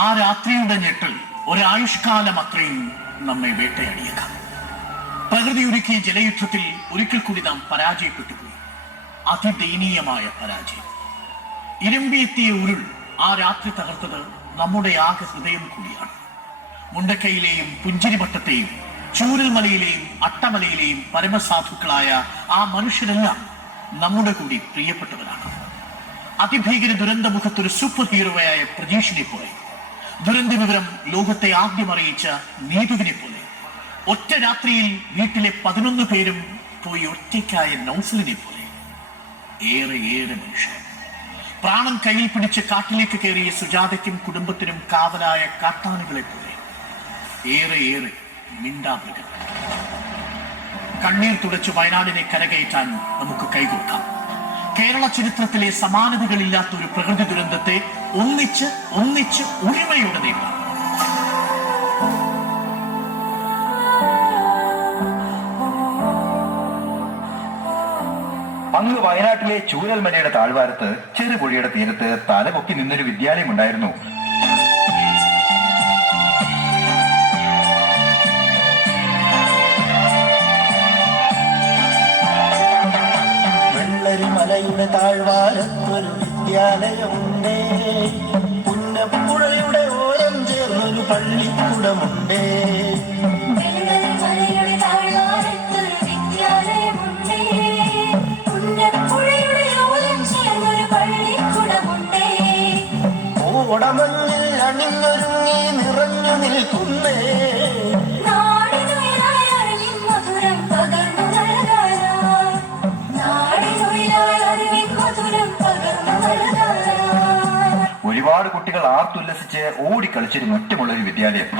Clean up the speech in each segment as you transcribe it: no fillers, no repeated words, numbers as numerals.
ആ രാത്രിയുടെ ഞെട്ടൽ ഒരായുഷ്കാലം അത്രയും നമ്മെ വേട്ടയാടിയേക്കാം. പ്രകൃതി ഒരുക്കിയ ജലയുദ്ധത്തിൽ ഒരിക്കൽ കൂടി നാം പരാജയപ്പെട്ടുപോയി. അതിദയനീയമായ പരാജയം. ഇരമ്പിയെത്തിയ ഉരുൾ ആ രാത്രി തകർത്തത് നമ്മുടെ ആകെ ഹൃദയം കൂടിയാണ്. മുണ്ടക്കയിലെയും പുഞ്ചിരിമട്ടത്തെയും ചൂരൽമലയിലെയും അട്ടമലയിലെയും പരമസാധുക്കളായ ആ മനുഷ്യരെല്ലാം നമ്മുടെ കൂടി പ്രിയപ്പെട്ടവരാണ്. അതിഭീകര ദുരന്തമുഖത്തൊരു സൂപ്പർ ഹീറോയായ പ്രജീഷിനെ പോലെ, ദുരന്ത വിവരം ലോകത്തെ ആദ്യം അറിയിച്ച നീതുവിനെ പോലെ, ഒറ്റ രാത്രിയിൽ വീട്ടിലെ 11 പേരും പോയി ഒറ്റയ്ക്കായ നൗഫലിനെ പോലെ ഏറെ മനുഷ്യർ. പ്രാണൻ കയ്യിൽ പിടിച്ച് കാട്ടിലേക്ക് കയറിയ സുജാതയ്ക്കും കുടുംബത്തിനും കാവലായ കാട്ടാനുകളെ പോലെ ഏറെ മിണ്ടാമൃഗങ്ങൾ. കണ്ണീർ തുടച്ച് വയനാടിനെ കരകയറ്റാൻ നമുക്ക് കൈകൊടുക്കാം. കേരള ചരിത്രത്തിലെ സമാനതകളില്ലാത്ത ഒരു പ്രകൃതി ദുരന്തത്തെ ഒന്നിച്ച് ഉരിമയോടെ നേരിടാം. അങ്ങ് വയനാട്ടിലെ ചൂരൽമലയുടെ താഴ്വാരത്ത് ചെറുപുഴയുടെ തീരത്ത് തലപൊക്കി നിന്നൊരു വിദ്യാലയം ഉണ്ടായിരുന്നു. വെള്ളരിമലയുടെ താഴ്വാരത്തൊരു വിദ്യാലയമുണ്ടേ, പുന്നപ്പുഴയുടെ ഓരം ചേർന്നൊരു പള്ളിക്കൂടമുണ്ടേ. ഓടമഞ്ഞിൽ അണിഞ്ഞൊരുങ്ങി നിറഞ്ഞു നിൽക്കുന്നേ, ഒരുപാട് കുട്ടികൾ ആർത്തുല്ലസിച്ച് ഓടിക്കളിച്ചൊരു മുറ്റമുള്ളൊരു വിദ്യാലയം.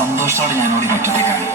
സന്തോഷത്തോടെ ഞാൻ ഓടി മുറ്റത്തേക്കാണ്.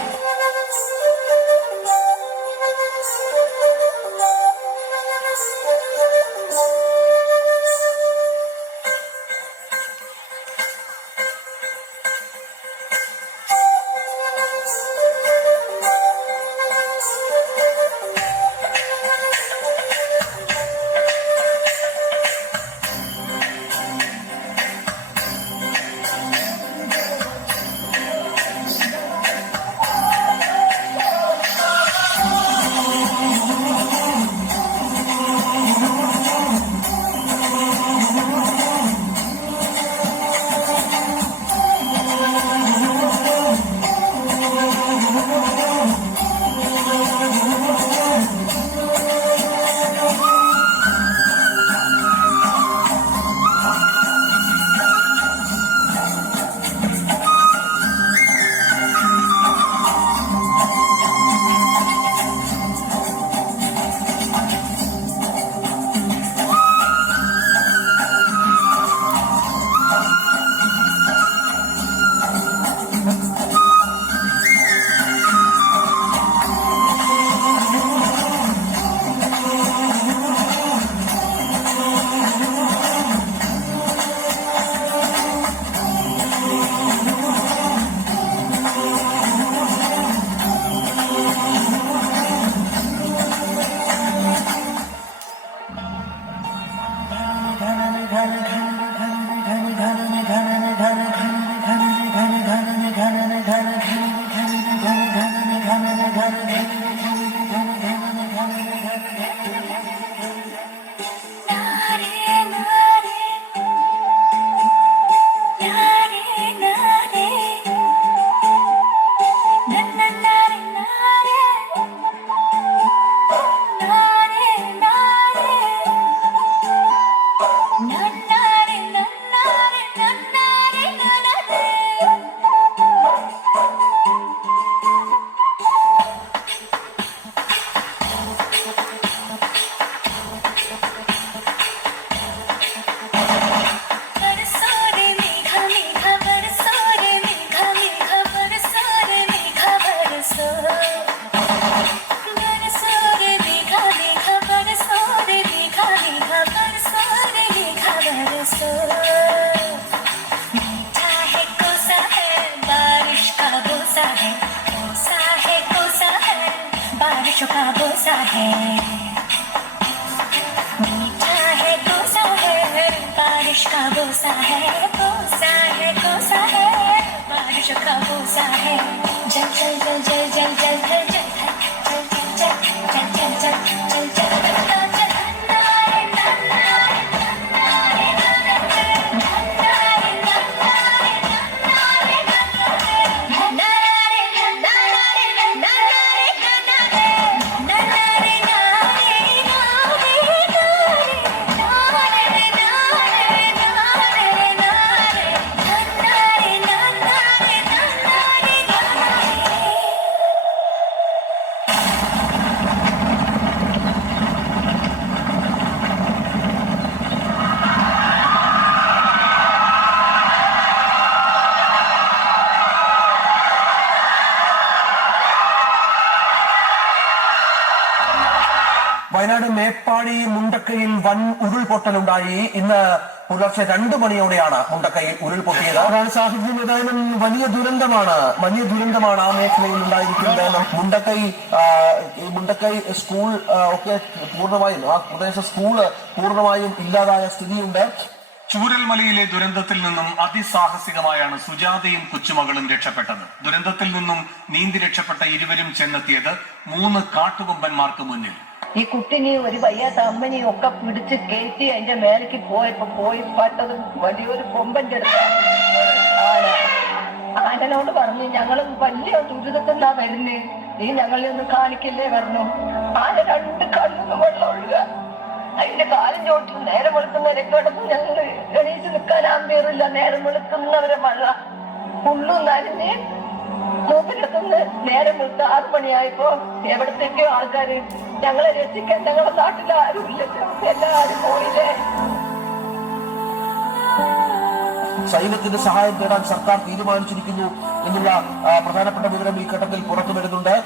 है, मीठा है कोसा है, बारिश का बोसा है, कोसा है कोसा है, बारिश का बोसा है। जल जल जल जल जल जल जल जल जल जल जल जल जल जल जल വയനാട് മേപ്പാടി മുണ്ടക്കയിൽ വൻ ഉരുൾപൊട്ടലുണ്ടായി. ഇന്ന് പുലർച്ചെ 2 മണിയോടെയാണ് മുണ്ടക്കൈ ഉരുൾപൊട്ടിയത്. അതാണ് സാഹചര്യം. ഏതായാലും വലിയ ദുരന്തമാണ് ആ മേഖലയിൽ ഉണ്ടായിരിക്കുന്നത്. മുണ്ടക്കൈ സ്കൂൾ ഒക്കെ പൂർണ്ണമായും, ആ പ്രദേശ സ്കൂള് പൂർണ്ണമായും ഇല്ലാതായ സ്ഥിതിയുണ്ട്. ചൂരൽമലയിലെ ദുരന്തത്തിൽ നിന്നും അതിസാഹസികമായാണ് സുജാതയും കൊച്ചുമകളും രക്ഷപ്പെട്ടത്. ദുരന്തത്തിൽ നിന്നും നീന്തി രക്ഷപ്പെട്ട ഇരുവരും ചെന്നെത്തിയത് 3 കാട്ടുകൊമ്പന്മാർക്ക് മുന്നിൽ. ഈ കുട്ടിനെ ഒരു വയ്യാത്ത അമ്മനെയും ഒക്കെ പിടിച്ച് കയറ്റി അതിന്റെ മേലേക്ക് പോയി പട്ടതും വലിയൊരു കൊമ്പന്റെ അടുത്താണ്. ആനനോട് പറഞ്ഞു, ഞങ്ങൾ വലിയ ദുരിതത്തിനാ വരുന്നേ, നീ ഞങ്ങളെ ഒന്ന് കാണിക്കില്ലേ പറഞ്ഞു. ആന 2 കണ്ണൊന്നും വെള്ളം ഒഴുക. അതിന്റെ കാലും ചോട്ടിൽ നേരം വെളുക്കുന്നവരെ കിടന്ന് ഞങ്ങൾ എണീച്ച് നിൽക്കാൻ ആമ്പേറില്ല. നേരം വെളുക്കുന്നവരെ മഴ ഉള്ളും നനഞ്ഞ് മൂപ്പിലെത്തുന്ന നേരം വെളുത്ത 6 മണിയായപ്പോ എവിടത്തേക്കോ ആൾക്കാര് ഞങ്ങളെ രക്ഷിക്കാൻ ഞങ്ങളുടെ നാട്ടിൽ ആരും ഇല്ലല്ലോ, എല്ലാരും പോയില്ലേ. സൈന്യത്തിന്റെ സഹായം തേടാൻ സർക്കാർ തീരുമാനിച്ചിരിക്കുന്നു എന്നുള്ള പ്രധാനപ്പെട്ട വിവരം ഈ ഘട്ടത്തിൽ പുറത്തു വരുന്നുണ്ട്.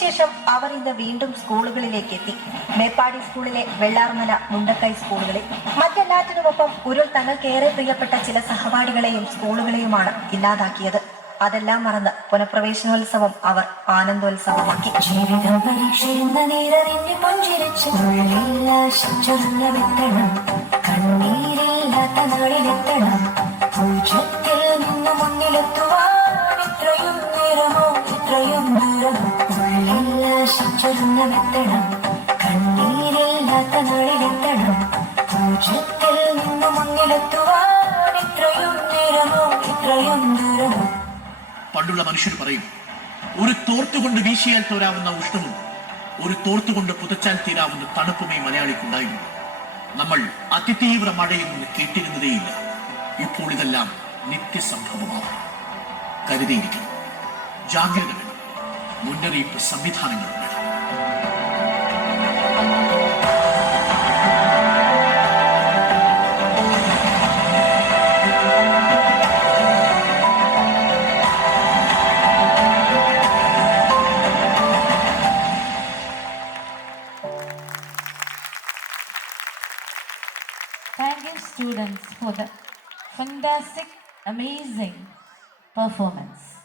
ശേഷം അവർ ഇന്ന് വീണ്ടും സ്കൂളുകളിലേക്ക് എത്തി. മേപ്പാടി സ്കൂളിലെ വെള്ളാർമല, മുണ്ടക്കൈ സ്കൂളുകളിൽ മറ്റെല്ലാറ്റിനുമൊപ്പം ഉരുൾ തങ്ങൾക്കേറെ പ്രിയപ്പെട്ട ചില സഹപാഠികളെയും സ്കൂളുകളെയുമാണ് ഇല്ലാതാക്കിയത്. അതെല്ലാം മറന്ന് പുനഃപ്രവേശനോത്സവം അവർ ആനന്ദോത്സവമാക്കി. ജീവിതം പരീക്ഷയെന്ന നീരറിഞ്ഞ് പുഞ്ചിരിച്ച് ഉള്ളിലാശിച്ചൊരുങ്ങവെത്തണം, കണ്ണീരില്ലാത്ത നാളിലെത്തണം, പൂജ്യത്തിൽ നിന്ന് മുന്നിലെത്തുവാൻ ഇത്രയും നേരമോ ഇത്രയും ദൂരമോ. ഉള്ളിലാശിച്ചൊരുങ്ങവെത്തണം, കണ്ണീരില്ലാത്ത നാളിലെത്തണം, പൂജ്യത്തിൽ നിന്ന് മുന്നിലെത്തുവാൻ ഇത്രയും നേരമോ ഇത്രയും ദൂരമോ. പണ്ടുള്ള മനുഷ്യർ പറയും, ഒരു തോർത്തുകൊണ്ട് വീശിയാൽ തോരാവുന്ന ഉഷ്ണവും ഒരു തോർത്തുകൊണ്ട് പുതച്ചാൽ തീരാവുന്ന തണുപ്പുമേ മലയാളിക്കുണ്ടായിരുന്നു. നമ്മൾ അതിതീവ്ര മഴയൊന്നും കേട്ടിരുന്നതേയില്ല. ഇപ്പോൾ ഇതെല്ലാം നിത്യസംഭവമാവും. കരുതിയിരിക്കണം, ജാഗ്രത വേണം, മുന്നറിയിപ്പ് സംവിധാനങ്ങൾ വേണം. Thank you, students, for the fantastic, amazing performance.